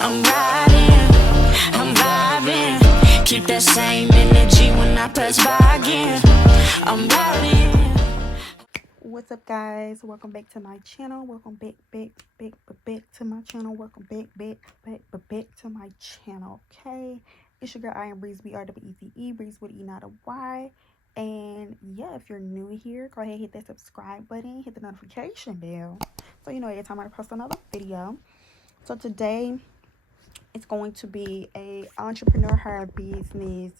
I'm riding, I'm vibing. Keep that same energy when I pass by again. I'm riding. What's up, guys? Welcome back to my channel. Welcome back to my channel. Welcome back to my channel. Okay, it's your girl IamBreeZe, BREEZE, Breeze with E, not a Y. And yeah, if you're new here, go ahead, hit that subscribe button, hit the notification bell, so you know every time I post another video. So today it's going to be a entrepreneur business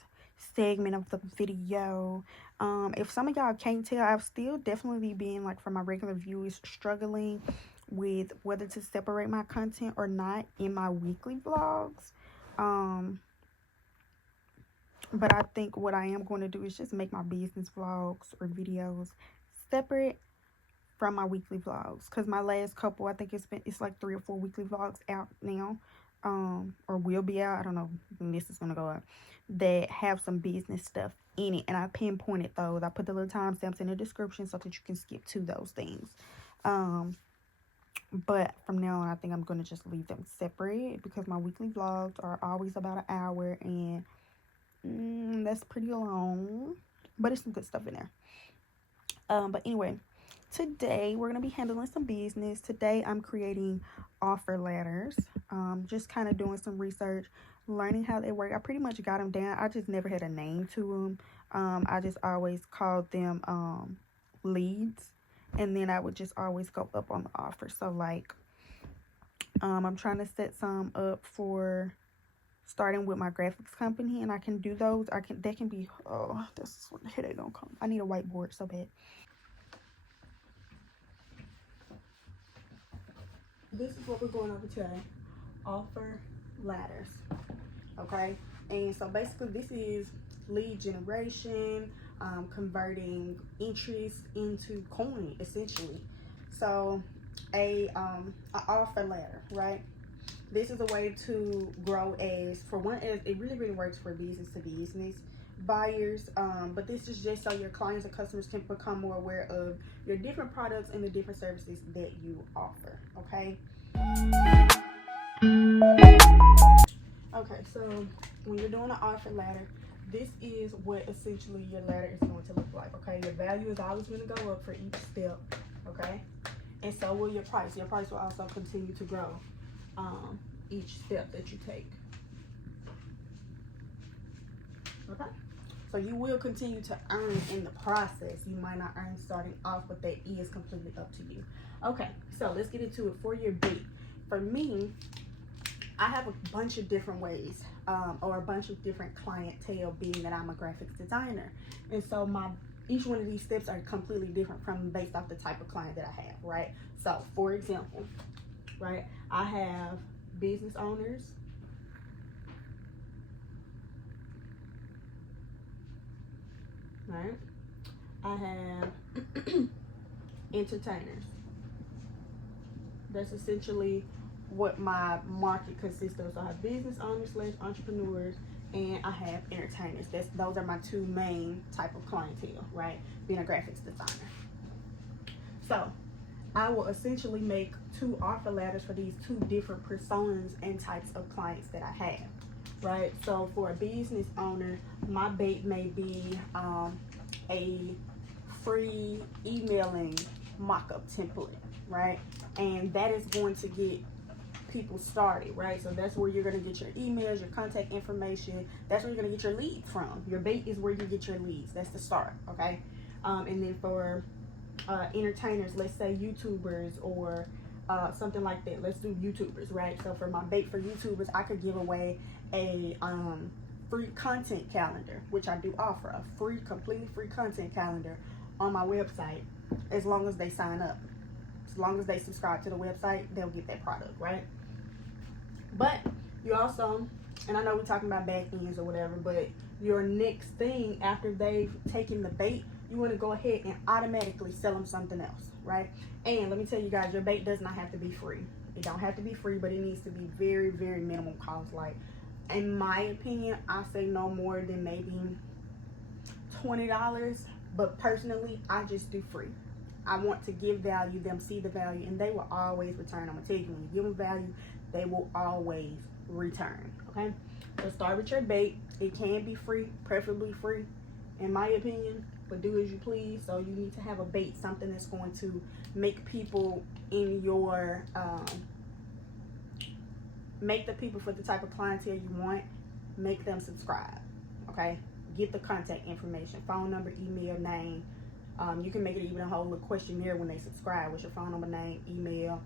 segment of the video. If some of y'all can't tell, I've still definitely been, like, for my regular viewers, struggling with whether to separate my content or not in my weekly vlogs. But I think what I am going to do is just make my business vlogs or videos separate from my weekly vlogs, because my last couple, I think it's like 3 or 4 weekly vlogs out now, or will be out, I don't know when this is gonna go up, that have some business stuff in it, and I pinpointed those. I put the little timestamps in the description so that you can skip to those things. But from now on, I think I'm gonna just leave them separate, because my weekly vlogs are always about an hour, and that's pretty long, but it's some good stuff in there. But anyway, today we're going to be handling some business. Today I'm creating offer letters. Just kind of doing some research, learning how they work. I pretty much got them down. I just never had a name to them. I just always called them leads, and then I would just always go up on the offer. So, like, I'm trying to set some up for starting with my graphics company, and I can do those. They can be, oh, this is where the headache gonna come. I need a whiteboard so bad. This is what we're going over today. Offer ladders. Okay, and so basically this is lead generation, converting interest into coin, essentially. So a offer ladder, right? This is a way to grow as it really works for business to business buyers, but this is just so your clients and customers can become more aware of your different products and the different services that you offer. Okay, so when you're doing an offer ladder, this is what essentially your ladder is going to look like. Okay, your value is always going to go up for each step. Okay, and so will your price. Your price will also continue to grow each step that you take. Okay, so you will continue to earn in the process. You might not earn starting off, but that is completely up to you. Okay, so let's get into it. For your bait, for me, I have a bunch of different ways, or a bunch of different clientele, being that I'm a graphics designer, and so each one of these steps are completely different based off the type of client that I have, right? So, for example, right, I have business owners, right? I have entertainers. That's essentially what my market consists of. So I have business owners / entrepreneurs, and I have entertainers. Those are my two main type of clientele, right? Being a graphics designer. So I will essentially make 2 offer ladders for these 2 different personas and types of clients that I have, right? So for a business owner, my bait may be a free emailing mock-up template, right? And that is going to get people started, right? So that's where you're going to get your emails, your contact information. That's where you're going to get your leads from. Your bait is where you get your leads. That's the start. Okay, and then for entertainers, let's say YouTubers or something like that. Let's do YouTubers, right? So for my bait for YouTubers, I could give away a free content calendar, which I do offer, a completely free content calendar on my website, as long as they sign up. As long as they subscribe to the website, they'll get that product, right? But you also, and I know we're talking about back ends or whatever, but your next thing after they've taken the bait, you want to go ahead and automatically sell them something else, right? And let me tell you guys, your bait does not have to be free. It don't have to be free, but it needs to be very, very minimal cost. Like, in my opinion, I say no more than maybe $20. But personally, I just do free. I want to give value, them see the value, and they will always return. I'm gonna tell you, when you give them value, they will always return. Okay, so start with your bait. It can be free, preferably free, in my opinion, but do as you please. So you need to have a bait, something that's going to make people in your make the people for the type of clientele you want, make them subscribe. Okay, get the contact information, phone number, email, name. You can make it even a whole little questionnaire when they subscribe. What's your phone number, name, email,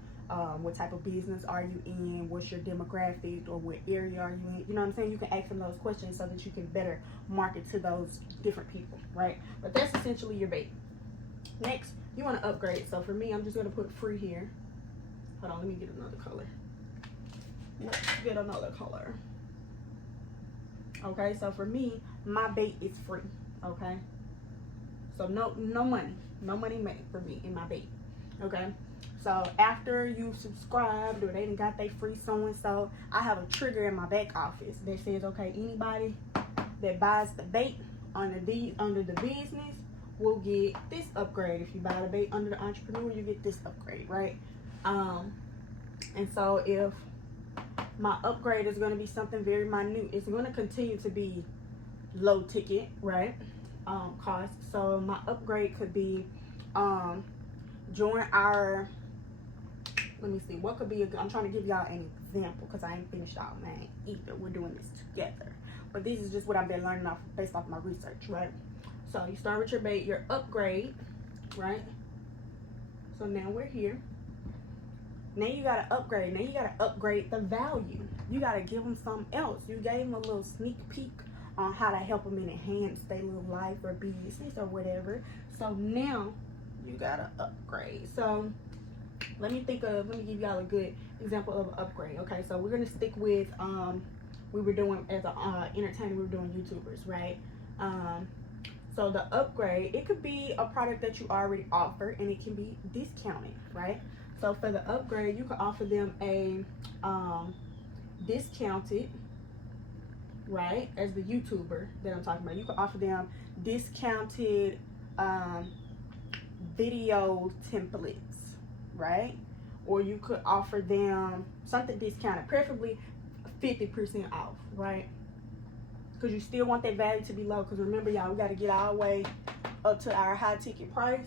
what type of business are you in, what's your demographic, or what area are you in. You know what I'm saying? You can ask them those questions so that you can better market to those different people, right? But that's essentially your bait. Next, you want to upgrade. So for me, I'm just going to put free here. Hold on, let me get another color. Let's get another color. Okay, so for me, my bait is free. Okay, so no money made for me in my bait. Okay, so after you subscribed or they done got their free so-and-so, I have a trigger in my back office that says, okay, anybody that buys the bait under the business will get this upgrade. If you buy the bait under the entrepreneur, you get this upgrade, right? And so if my upgrade is going to be something very minute, it's going to continue to be low ticket, right? Cost. So my upgrade could be join our, let me see, what could be a good, I'm trying to give y'all an example because I ain't finished out, man, either. We're doing this together, but this is just what I've been learning based off my research, right? So you start with your bait, your upgrade, right? So now we're here. Now you gotta upgrade. Now you gotta upgrade the value. You gotta give them something else. You gave them a little sneak peek on how to help them enhance their little life or business or whatever. So now you gotta upgrade. So let me give y'all a good example of upgrade. Okay, so we're gonna stick with we were doing as a entertainer, we were doing YouTubers, right? So the upgrade, it could be a product that you already offer and it can be discounted, right? So for the upgrade, you can offer them a discounted, right, as the YouTuber that I'm talking about. You can offer them discounted video templates, right? Or you could offer them something discounted, preferably 50% off, right? Because you still want that value to be low. Because remember, y'all, we got to get all the way up to our high ticket price,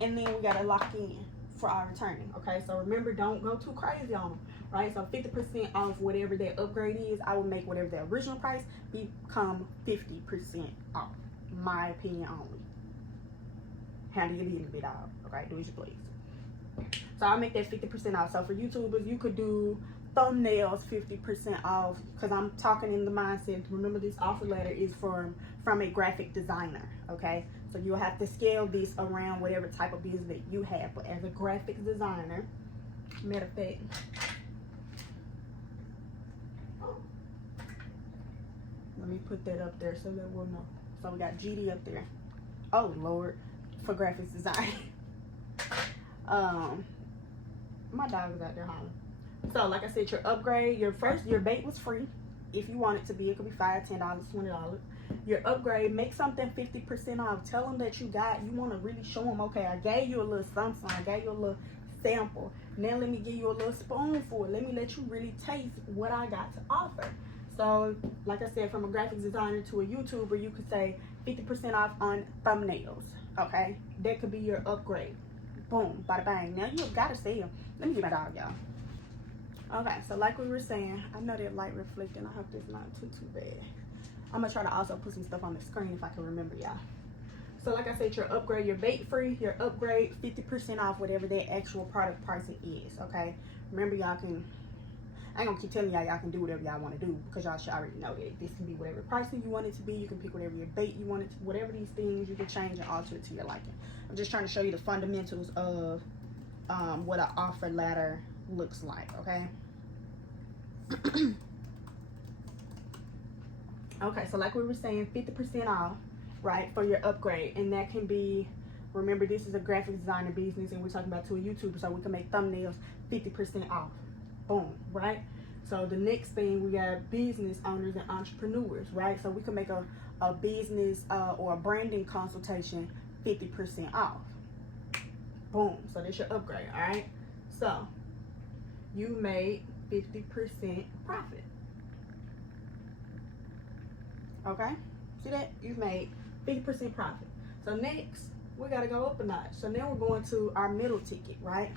and then we got to lock in for our returning. Okay, so remember, don't go too crazy on them, right? So 50% off whatever that upgrade is, I will make whatever the original price become 50% off. My opinion only. Handle your business, bit out. Okay, do as you please. So I'll make that 50% off. So for YouTubers, you could do thumbnails 50% off, because I'm talking in the mindset. Remember, this offer letter is from a graphic designer. Okay, so you'll have to scale this around whatever type of business that you have. But as a graphic designer, matter of fact, let me put that up there so that we'll know. So we got GD up there. Oh Lord, for graphics design. My dog is out there hollering. So like I said, your upgrade, your bait was free. If you want it to be, it could be $5, $10, $20. Your upgrade, make something 50% off. Tell them that you want to really show them, okay, I gave you a little something, I gave you a little sample. Now let me give you a little spoonful. Let me let you really taste what I got to offer. So like I said, from a graphic designer to a YouTuber, you could say 50% off on thumbnails. Okay, that could be your upgrade. Boom, bada bang. Now you gotta see them. Let me get my dog, y'all. Okay, so like we were saying, I know that light reflecting. I hope it's not too bad. I'm gonna try to also put some stuff on the screen if I can remember, y'all. So like I said, your upgrade, your bait free, your upgrade 50% off whatever that actual product pricing is. Okay, remember, y'all can, I ain't gonna keep telling y'all can do whatever y'all want to do, because y'all should already know that this can be whatever pricing you want it to be. You can pick whatever your bait you want it to, whatever these things, you can change and alter it to your liking. I'm just trying to show you the fundamentals of what an offer ladder looks like. Okay. Okay, so like we were saying, 50% off, right, for your upgrade. And that can be, remember, this is a graphic designer business and we're talking about to a YouTuber, so we can make thumbnails 50% off. Boom, right? So the next thing, we got business owners and entrepreneurs, right? So we can make a business or a branding consultation 50% off. Boom. So that's your upgrade. All right, so you made 50% profit. Okay, see that? You've made 50% profit. So next, we gotta go up a notch. So now we're going to our middle ticket, right?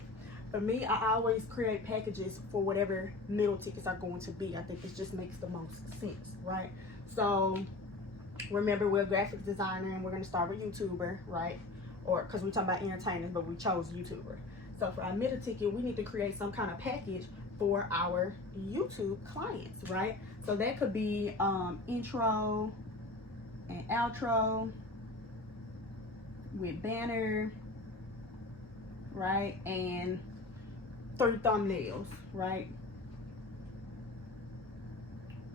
For me, I always create packages for whatever middle tickets are going to be. I think it just makes the most sense, right? So remember, we're a graphic designer and we're gonna start with YouTuber, right? Or because we're talking about entertainers, but we chose YouTuber. So for our middle ticket, we need to create some kind of package for our YouTube clients, right? So that could be intro and outro with banner, right? And 3 thumbnails, right?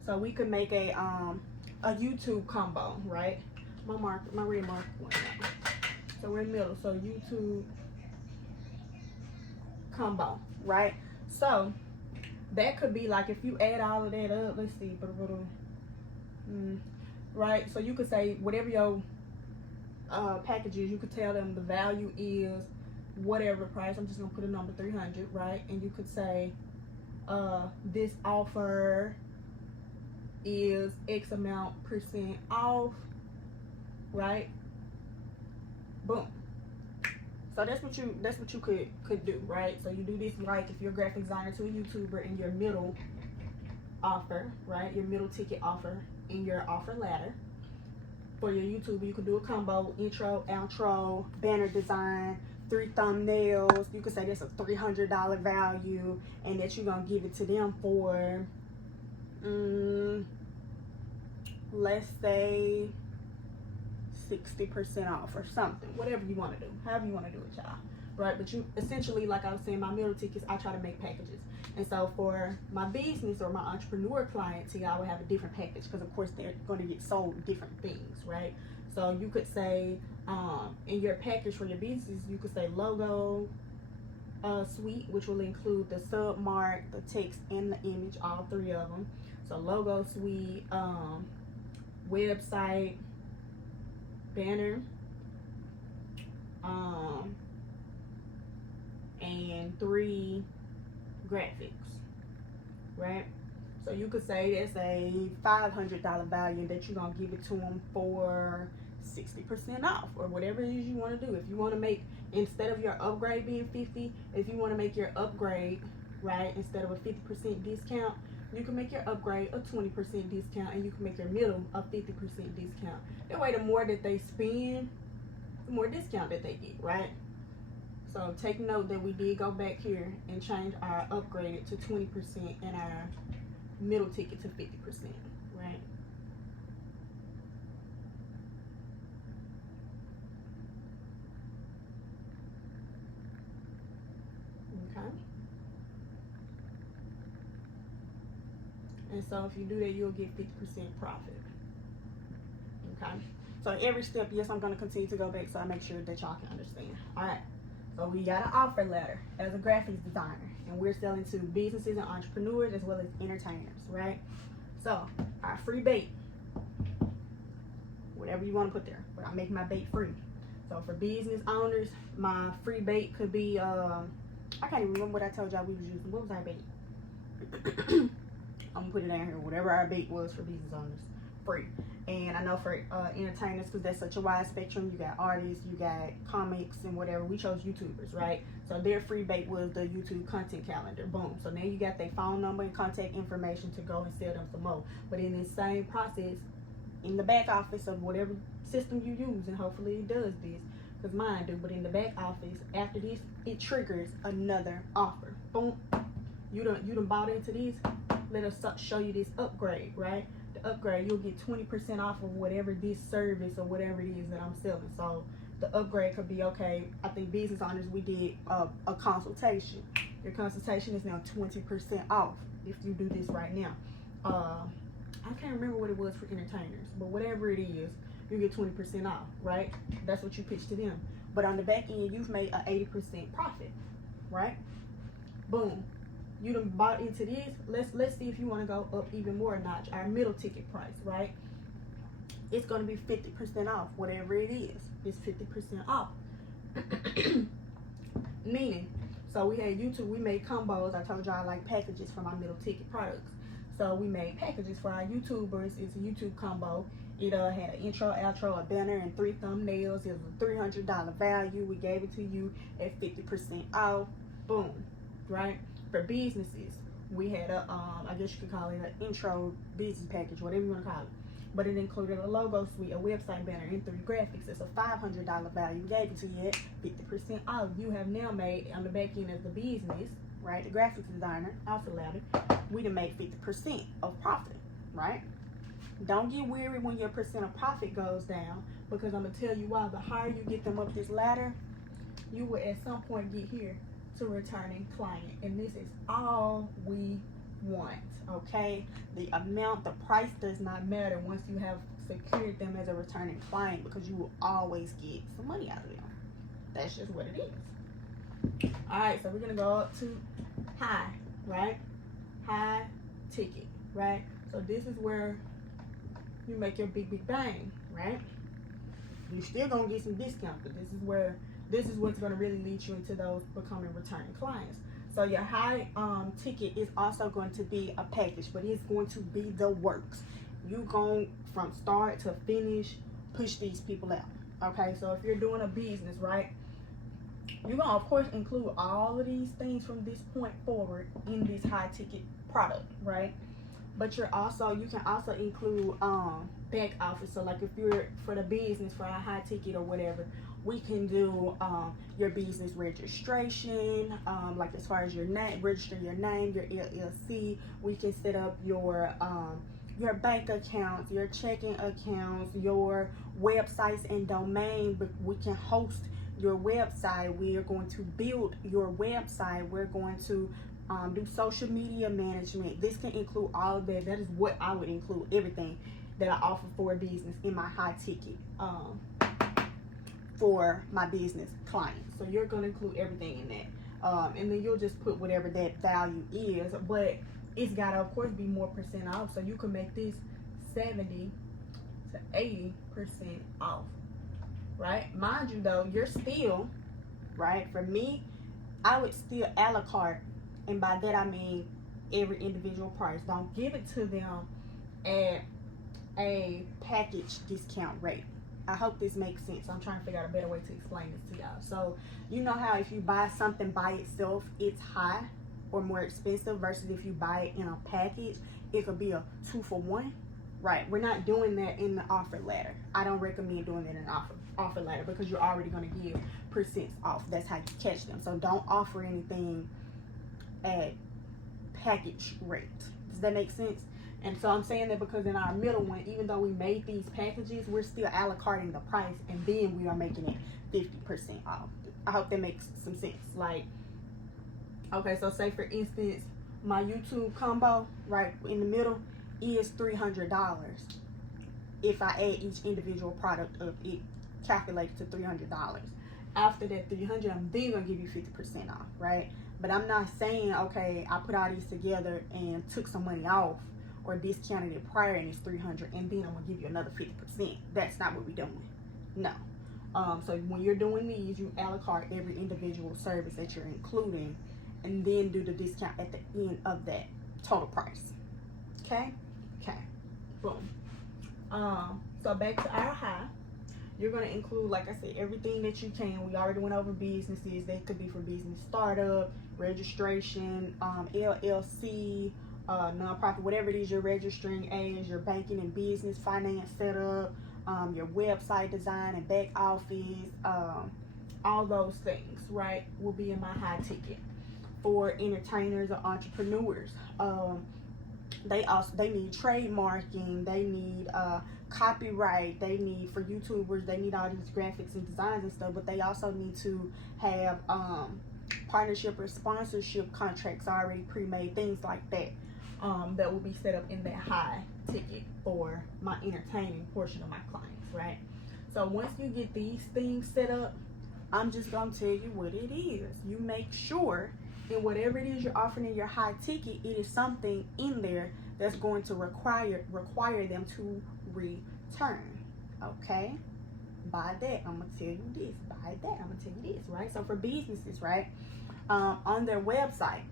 So we could make a YouTube combo, right? My red mark went out. So we're in the middle. So YouTube combo, right? So that could be like, if you add all of that up, let's see, right? So you could say whatever your package is, you could tell them the value is whatever price. I'm just gonna put a number 300, right? And you could say this offer is X amount % off, right? Boom. So that's what you could do, right? So you do this, like if you're a graphic designer to a YouTuber, in your middle offer, right? Your middle ticket offer in your offer ladder. For your YouTuber, you could do a combo: intro, outro, banner design, 3 thumbnails. You could say that's a $300 value, and that you're gonna give it to them for let's say 60% off or something, whatever you want to do, however you want to do it, y'all, right? But you essentially, like I was saying, my middle tickets, I try to make packages. And so for my business or my entrepreneur clientele, I would have a different package, because of course they're going to get sold different things, right? So you could say in your package for your business, you could say logo suite, which will include the sub mark, the text, and the image, all 3 of them. So logo suite, website, banner, and 3 graphics, right? So you could say that's a $500 value that you're gonna give it to them for 60% off, or whatever it is you want to do. If you want to make, instead of your upgrade being 50, if you want to make your upgrade, right, instead of a 50% discount, you can make your upgrade a 20% discount, and you can make your middle a 50% discount. That way, the more that they spend, the more discount that they get, right? So take note that we did go back here and change our upgrade to 20% and our middle ticket to 50%, right? Okay. And so if you do that, you'll get 50% profit. Okay. So every step, yes, I'm going to continue to go back so I make sure that y'all can understand. All right. So we got an offer letter as a graphics designer, and we're selling to businesses and entrepreneurs as well as entertainers, right? So our free bait, whatever you want to put there, but I make my bait free. So for business owners, my free bait could be, I can't even remember what I told y'all we was using. What was our bait? I'm gonna put it down here. Whatever our bait was for business owners, free. And I know for entertainers, because that's such a wide spectrum, you got artists, you got comics and whatever, we chose YouTubers, right? So their free bait was the YouTube content calendar. Boom. So now you got their phone number and contact information to go and sell them some more. But in this same process, in the back office of whatever system you use, and hopefully it does this, because mine do, but in the back office, after this, it triggers another offer. Boom. You done bought into this. Let us show you this upgrade, right? The upgrade, you'll get 20% off of whatever this service or whatever it is that I'm selling. So the upgrade could be, okay, I think business owners, we did a consultation. Your consultation is now 20% off if you do this right now. I can't remember what it was for entertainers, but whatever it is, you get 20% off, right? That's what you pitch to them. But on the back end, you've made an 80% profit, right? Boom. You done bought into this. Let's see if you want to go up even more a notch. Our middle ticket price, right? It's going to be 50% off, whatever it is. It's 50% off. Meaning, So we had YouTube, we made combos. I told y'all I like packages for my middle ticket products. So we made packages for our YouTubers. It's a YouTube combo. It had an intro, outro, a banner, and 3 thumbnails. It was a $300 value. We gave it to you at 50% off. Boom, right? For businesses, we had a, I guess you could call it an intro business package, whatever you want to call it. But it included a logo suite, a website banner, and 3 graphics. It's a $500 value. We gave it to you at 50% off. You have now made, on the back end of the business, right, the graphics designer, off the ladder, we done made 50% of profit, right? Don't get weary when your percent of profit goes down, because I'm going to tell you why. The higher you get them up this ladder, you will at some point get here to returning client. And this is all we want, okay? The amount, the price does not matter once you have secured them as a returning client, because you will always get some money out of them. That's just what it is. All right, so we're going to go up to high, right? High ticket, right? So this is where you make your big bang, right? You're still gonna get some discount, but this is what's gonna really lead you into those becoming returning clients. So your high ticket is also going to be a package, but it's going to be the works. You going from start to finish, push these people out. Okay, so if you're doing a business, right, you're gonna of course include all of these things from this point forward in this high ticket product, right? But you can also include back office. So like if you're for the business, for a high ticket or whatever, we can do your business registration, like as far as your name, register your name, your LLC. We can set up your bank accounts, your checking accounts, your websites and domain. But we can host your website. We are going to build your website. We're going to do social media management. This can include all of that. That is what I would include, everything that I offer for a business in my high ticket for my business clients. So you're going to include everything in that, and then you'll just put whatever that value is, but it's got to of course be more percent off. So you can make this 70 to 80% off, right? Mind you though, you're still, right, for me, I would still a la carte. And by that I mean every individual price. Don't give it to them at a package discount rate. I hope this makes sense. I'm trying to figure out a better way to explain this to y'all. So you know how if you buy something by itself, it's high or more expensive, versus if you buy it in a package, it could be a 2-for-1. Right, we're not doing that in the offer ladder. I don't recommend doing that in an offer ladder, because you're already going to give percents off. That's how you catch them. So don't offer anything at package rate. Does that make sense? And so I'm saying that because in our middle one, even though we made these packages, we're still a la carting the price, and then we are making it 50% off. I hope that makes some sense. Like, okay, so say for instance, my YouTube combo right in the middle is $300. If I add each individual product up, it calculates to $300. After that $300, I'm then gonna give you 50% off, right? But I'm not saying, okay, I put all these together and took some money off or discounted it prior and it's $300, and then I'm gonna give you another 50%. That's not what we're doing. No. So when you're doing these, you a la carte every individual service that you're including, and then do the discount at the end of that total price. Okay? Okay. Boom. So back to our high. You're going to include, like I said, everything that you can. We already went over businesses. They could be for business startup, registration, LLC, nonprofit, whatever it is you're registering as, your banking and business, finance setup, your website design and back office, all those things, right, will be in my high ticket. For entertainers or entrepreneurs, they need trademarking, they need copyright, they need, for YouTubers, they need all these graphics and designs and stuff, but they also need to have partnership or sponsorship contracts already pre-made, things like that, that will be set up in that high ticket for my entertaining portion of my clients, right? So once you get these things set up, I'm just gonna tell you what it is. You make sure in whatever it is you're offering in your high ticket, it is something in there that's going to require them to return. Okay? By that, I'm gonna tell you this. By that, I'm gonna tell you this, right? So for businesses, right? on their website,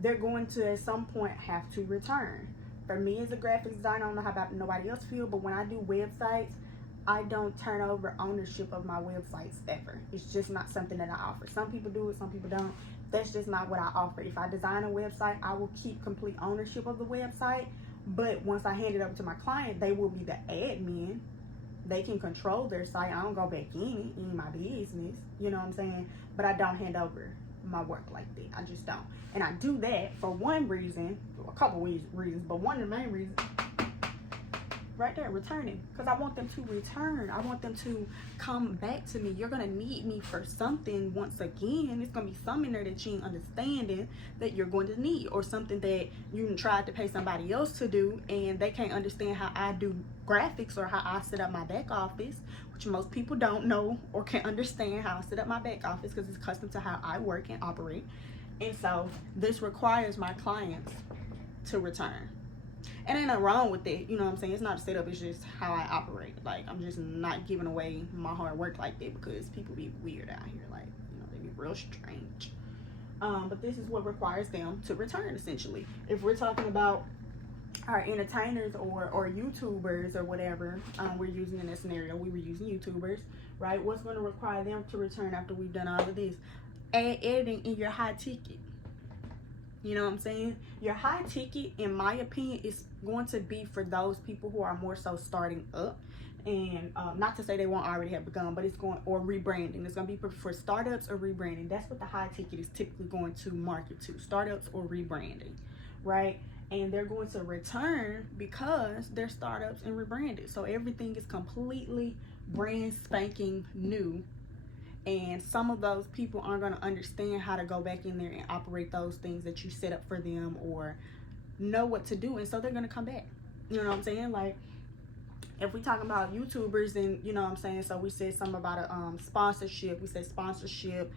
they're going to at some point have to return. For me as a graphic designer, I don't know how about nobody else feel, but when I do websites, I don't turn over ownership of my websites ever. It's just not something that I offer. Some people do it, some people don't. That's just not what I offer. If I design a website, I will keep complete ownership of the website, but once I hand it over to my client, they will be the admin. They can control their site. I don't go back in my business, you know what I'm saying? But I don't hand over my work like that. I just don't. And I do that for one reason, a couple reasons, but one of the main reasons, right there, returning, because I want them to return. I want them to come back to me. You're gonna need me for something. Once again, it's gonna be something in there that you ain't understanding that you're going to need, or something that you tried to pay somebody else to do and they can't understand how I do graphics or how I set up my back office, which most people don't know or can't understand how I set up my back office because it's custom to how I work and operate. And so this requires my clients to return. And ain't nothing wrong with that, you know what I'm saying? It's not a setup, it's just how I operate. Like, I'm just not giving away my hard work like that because people be weird out here. Like, you know, they be real strange. But this is what requires them to return, essentially. If we're talking about our entertainers or YouTubers or whatever, we're using in this scenario, we were using YouTubers, right? What's going to require them to return after we've done all of this? Add editing in your high ticket. You know what I'm saying? Your high ticket, in my opinion, is going to be for those people who are more so starting up. And not to say they won't already have begun, but it's going, or rebranding. It's going to be for startups or rebranding. That's what the high ticket is typically going to market to, startups or rebranding, right? And they're going to return because they're startups and rebranded. So everything is completely brand spanking new. And some of those people aren't going to understand how to go back in there and operate those things that you set up for them or know what to do. And so they're going to come back. You know what I'm saying? Like, if we talking about YouTubers, and you know what I'm saying, so we said something about a sponsorship. We said sponsorship,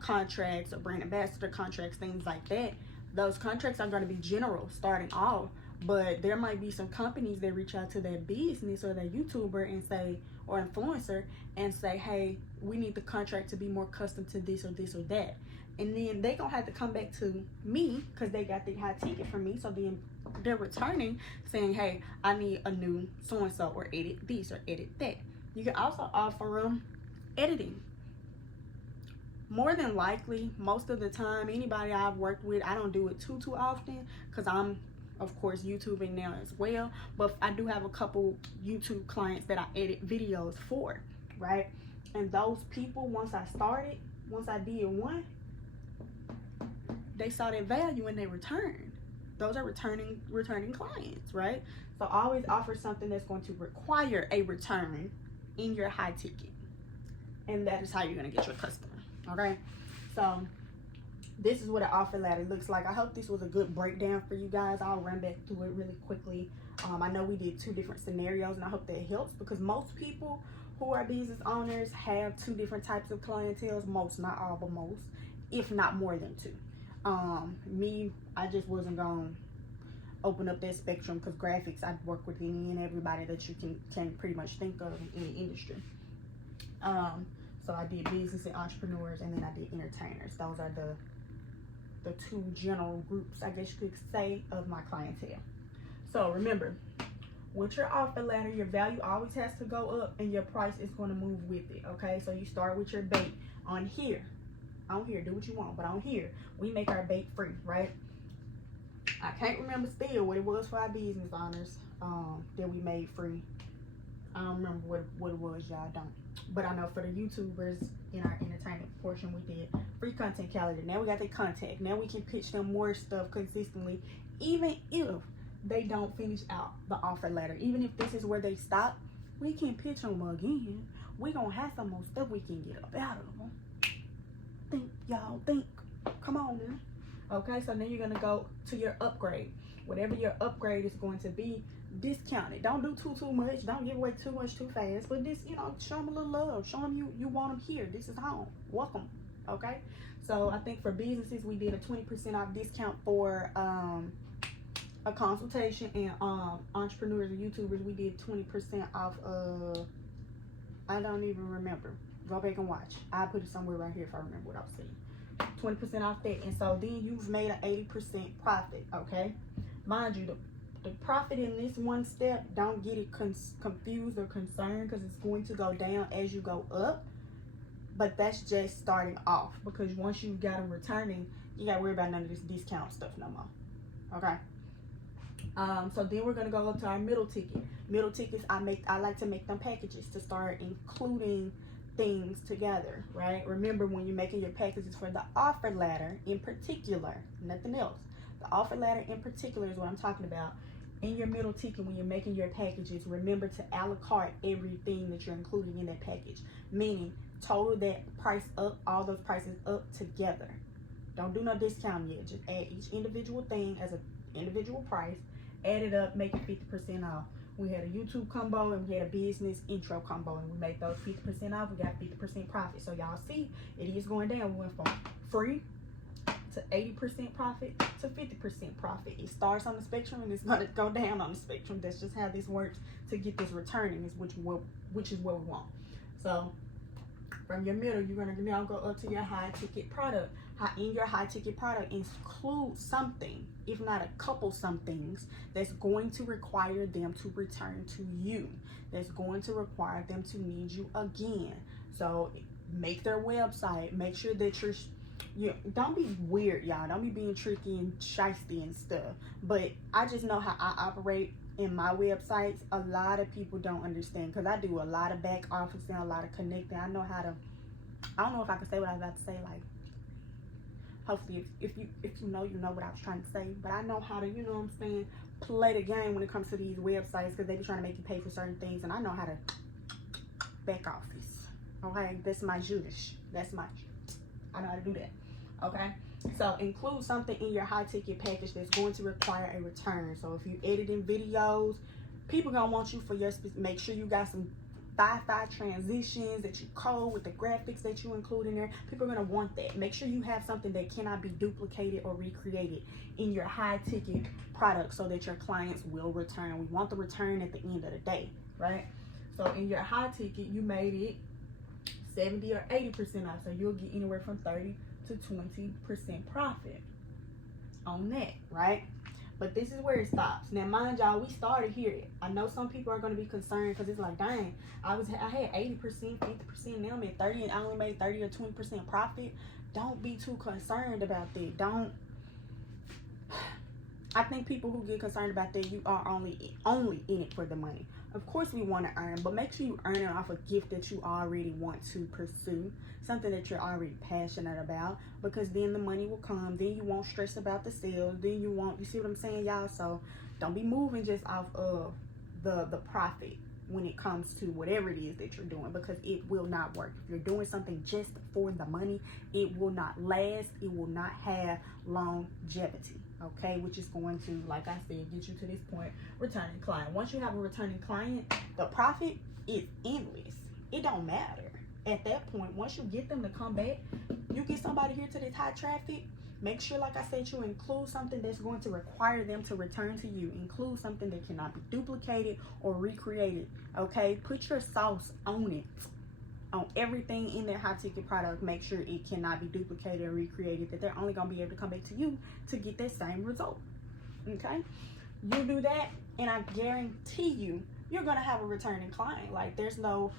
contracts, or brand ambassador contracts, things like that. Those contracts are going to be general starting off. But there might be some companies that reach out to their business or their YouTuber and say, or influencer, and say, hey, we need the contract to be more custom to this or this or that. And then they gonna have to come back to me because they got the high ticket from me. So then they're returning saying, hey, I need a new so-and-so, or edit this or edit that. You can also offer them editing. More than likely, most of the time, anybody I've worked with, I don't do it too often because I'm, of course, YouTubing now as well. But I do have a couple YouTube clients that I edit videos for, right? And those people, once I did one, they saw that value and they returned. Those are returning clients, right? So always offer something that's going to require a return in your high ticket. And that is how you're going to get your customer, okay? So this is what an offer ladder looks like. I hope this was a good breakdown for you guys. I'll run back through it really quickly. I know we did 2 different scenarios, and I hope that helps because most people who are business owners have 2 different types of clientele. Most, not all, but most, if not more than 2. Me, I just wasn't going to open up that spectrum because graphics, I work with any and everybody that you can pretty much think of in the industry. So I did business and entrepreneurs, and then I did entertainers. Those are the 2 general groups, I guess you could say, of my clientele. So remember, with your offer ladder, your value always has to go up and your price is going to move with it, okay? So you start with your bait on here. On here, do what you want, but on here, we make our bait free, right? I can't remember still what it was for our business owners that we made free. I don't remember what it was, y'all don't. But I know for the YouTubers in our entertainment portion, we did free content calendar. Now we got their contact. Now we can pitch them more stuff consistently, even if they don't finish out the offer letter. Even if this is where they stop, we can pitch them again. We gonna have some more stuff we can get up out of them. Think. Come on now. Okay, so then you're gonna go to your upgrade. Whatever your upgrade is going to be, discount it. Don't do too much. Don't give away too much too fast. But just, show them a little love. Show them you want them here. This is home. Welcome. Okay. So I think for businesses, we did a 20% off discount for a consultation, and entrepreneurs and YouTubers, we did 20% off of, I don't even remember. Go back and watch. I put it somewhere right here if I remember what I was saying. 20% off that. And so then you've made an 80% profit, okay? Mind you, the profit in this one step, don't get it confused or concerned, because it's going to go down as you go up. But that's just starting off, because once you got them returning, you got to worry about none of this discount stuff no more, okay? So then we're gonna go up to our middle ticket. Middle tickets, I like to make them packages to start including things together, right? Remember, when you're making your packages for the offer ladder in particular, nothing else. The offer ladder in particular is what I'm talking about. In your middle ticket, when you're making your packages, remember to a la carte everything that you're including in that package. Meaning, total that price up, all those prices up together. Don't do no discount yet. Just add each individual thing as an individual price. Add it up, make it 50% off. We had a YouTube combo and we had a business intro combo, and we made those 50% off. We got 50% profit. So y'all see, it is going down. We went from free to 80% profit to 50% profit. It starts on the spectrum and it's going to go down on the spectrum. That's just how this works to get this returning, which is what we want. So from your middle, you're going to now go up to your high ticket product. In your high ticket product, include something, if not a couple somethings, that's going to require them to return to you. That's going to require them to need you again. So make their website. Make sure that don't be weird, y'all. Don't be being tricky and shysty and stuff. But I just know how I operate in my websites. A lot of people don't understand, because I do a lot of back office and a lot of connecting. I know how to, I don't know if I can say what I was about to say, like, hopefully if you know, you know what I was trying to say. But I know how to, you know what I'm saying, play the game when it comes to these websites, because they be trying to make you pay for certain things, and I know how to back office. Okay, that's my Judas. I know how to do that. Okay, so include something in your high ticket package that's going to require a return. So if you editing videos, people gonna want you for your make sure you got some Wi-Fi transitions that you code with the graphics that you include in there. People are going to want that. Make sure you have something that cannot be duplicated or recreated in your high ticket product, so that your clients will return. We want the return at the end of the day, right? So in your high ticket, you made it 70 or 80% off. So you'll get anywhere from 30 to 20% profit on that, right? But this is where it stops. Now, mind y'all, we started here. I know some people are going to be concerned, because it's like, dang, I had 80%, 50%, now I'm at 30, and I only made 30 or 20% profit. Don't be too concerned about that. I think people who get concerned about that, you are only in it for the money. Of course we want to earn, but make sure you earn it off a gift that you already want to pursue, something that you're already passionate about, because then the money will come. Then you won't stress about the sales. Then you see what I'm saying, y'all? So don't be moving just off of the profit when it comes to whatever it is that you're doing, because it will not work. If you're doing something just for the money, it will not last. It will not have longevity, okay? Which is going to, like I said, get you to this point, returning client. Once you have a returning client, the profit is endless. It don't matter at that point. Once you get them to come back, you get somebody here to this high traffic, make sure, like I said, you include something that's going to require them to return to you. Include something that cannot be duplicated or recreated, okay? Put your sauce on it, on everything in their high ticket product. Make sure it cannot be duplicated or recreated, that they're only going to be able to come back to you to get that same result, okay? You do that, and I guarantee you're going to have a returning client. Like, there is no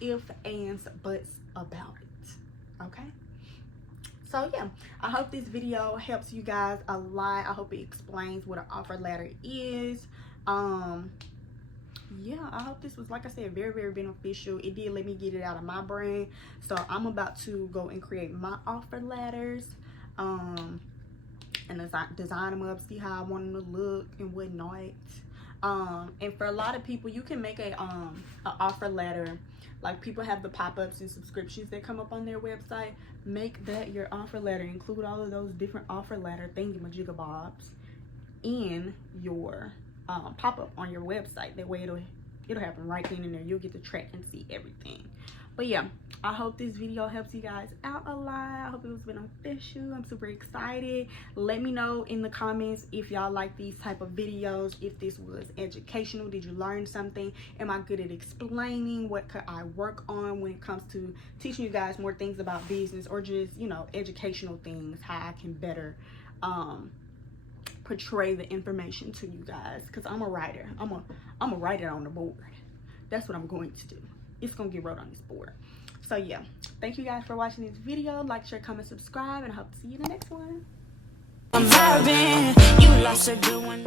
ifs, ands, buts about it, okay? So yeah, I hope this video helps you guys a lot. I hope it explains what an offer ladder is. Yeah, I hope this was, like I said, very, very beneficial. It did let me get it out of my brain. So I'm about to go and create my offer ladders, and design them up, see how I want them to look and whatnot. And for a lot of people, you can make a offer ladder. Like, people have the pop-ups and subscriptions that come up on their website. Make that your offer ladder. Include all of those different offer ladder thingamajigabobs in your pop-up on your website. That way it'll happen right then and there. You'll get to track and see everything. But yeah, I hope this video helps you guys out a lot. I hope it was beneficial. I'm super excited. Let me know in the comments if y'all like these type of videos, if this was educational. Did you learn something? Am I good at explaining? What could I work on when it comes to teaching you guys more things about business, or just, you know, educational things, how I can better portray the information to you guys, because I'm a writer. I'm gonna write it on the board. That's what I'm going to do. It's gonna get wrote on this board. So yeah, thank you guys for watching this video. Like, share, comment, subscribe, and I hope to see you in the next one. I'm vibing. You lost a good one.